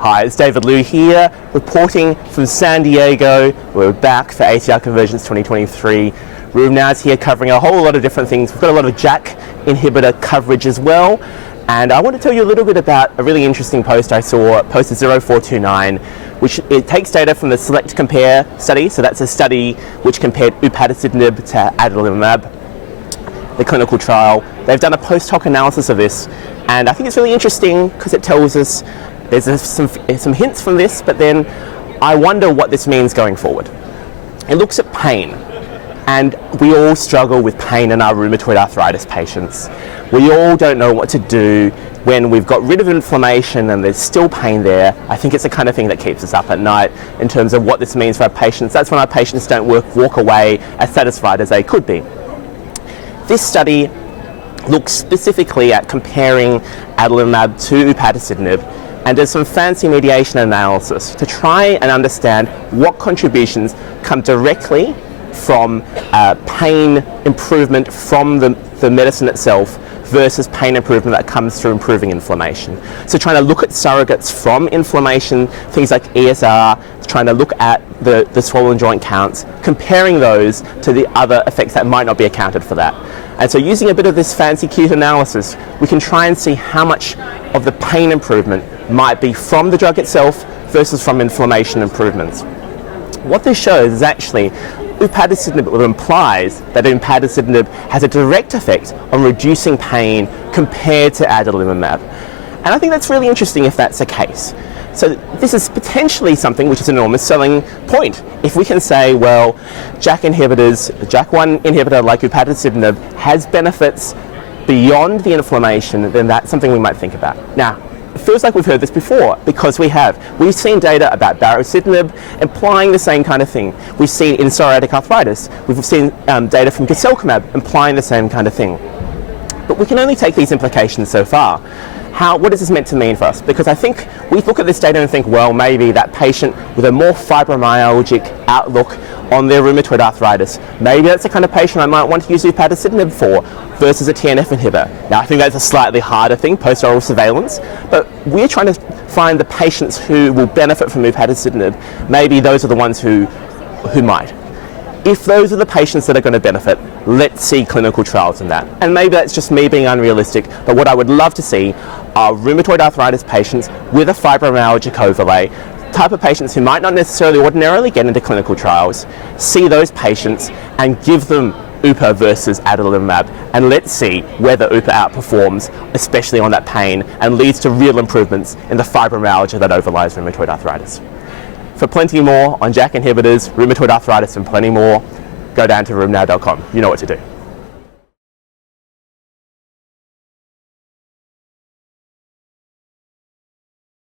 Hi, it's David Liew here, reporting from San Diego. We're back for ACR Convergence 2023. We're now here covering a whole lot of different things. We've got a lot of JAK inhibitor coverage as well. And I want to tell you a little bit about a really interesting post I saw, post 0429, which it takes data from the Select Compare study. So that's a study which compared Upadacitinib to adalimumab, the clinical trial. They've done a post hoc analysis of this, and I think it's really interesting because it tells us there's some hints from this, but then I wonder what this means going forward. It looks at pain, and we all struggle with pain in our rheumatoid arthritis patients. We all don't know what to do when we've got rid of inflammation and there's still pain there. I think it's the kind of thing that keeps us up at night in terms of what this means for our patients. That's when our patients don't walk away as satisfied as they could be. This study looks specifically at comparing adalimumab to upadacitinib and does some fancy mediation analysis to try and understand what contributions come directly from pain improvement from the medicine itself versus pain improvement that comes through improving inflammation. So trying to look at surrogates from inflammation, things like ESR, trying to look at the swollen joint counts, comparing those to the other effects that might not be accounted for that. And so using a bit of this fancy cute analysis, we can try and see how much of the pain improvement might be from the drug itself versus from inflammation improvements. What this shows is actually upadacitinib implies that upadacitinib has a direct effect on reducing pain compared to adalimumab. And I think that's really interesting if that's the case. So this is potentially something which is an enormous selling point. If we can say, well, JAK inhibitors, JAK1 inhibitor like upadacitinib has benefits beyond the inflammation, then that's something we might think about. Now, it feels like we've heard this before, because we have. We've seen data about baricitinib implying the same kind of thing. We've seen in psoriatic arthritis, we've seen data from guselkumab implying the same kind of thing. But we can only take these implications so far. What is this meant to mean for us? Because I think we look at this data and think, well, maybe that patient with a more fibromyalgic outlook on their rheumatoid arthritis, maybe that's the kind of patient I might want to use upadacitinib for versus a TNF inhibitor. Now, I think that's a slightly harder thing, post-oral surveillance, but we're trying to find the patients who will benefit from upadacitinib. Maybe those are the ones who might. If those are the patients that are going to benefit, let's see clinical trials in that. And maybe that's just me being unrealistic, but what I would love to see are rheumatoid arthritis patients with a fibromyalgic overlay, type of patients who might not necessarily ordinarily get into clinical trials, see those patients and give them UPA versus adalimumab, and let's see whether UPA outperforms, especially on that pain, and leads to real improvements in the fibromyalgia that overlies rheumatoid arthritis. For plenty more on JAK inhibitors, rheumatoid arthritis, and plenty more, go down to rheumnow.com. You know what to do.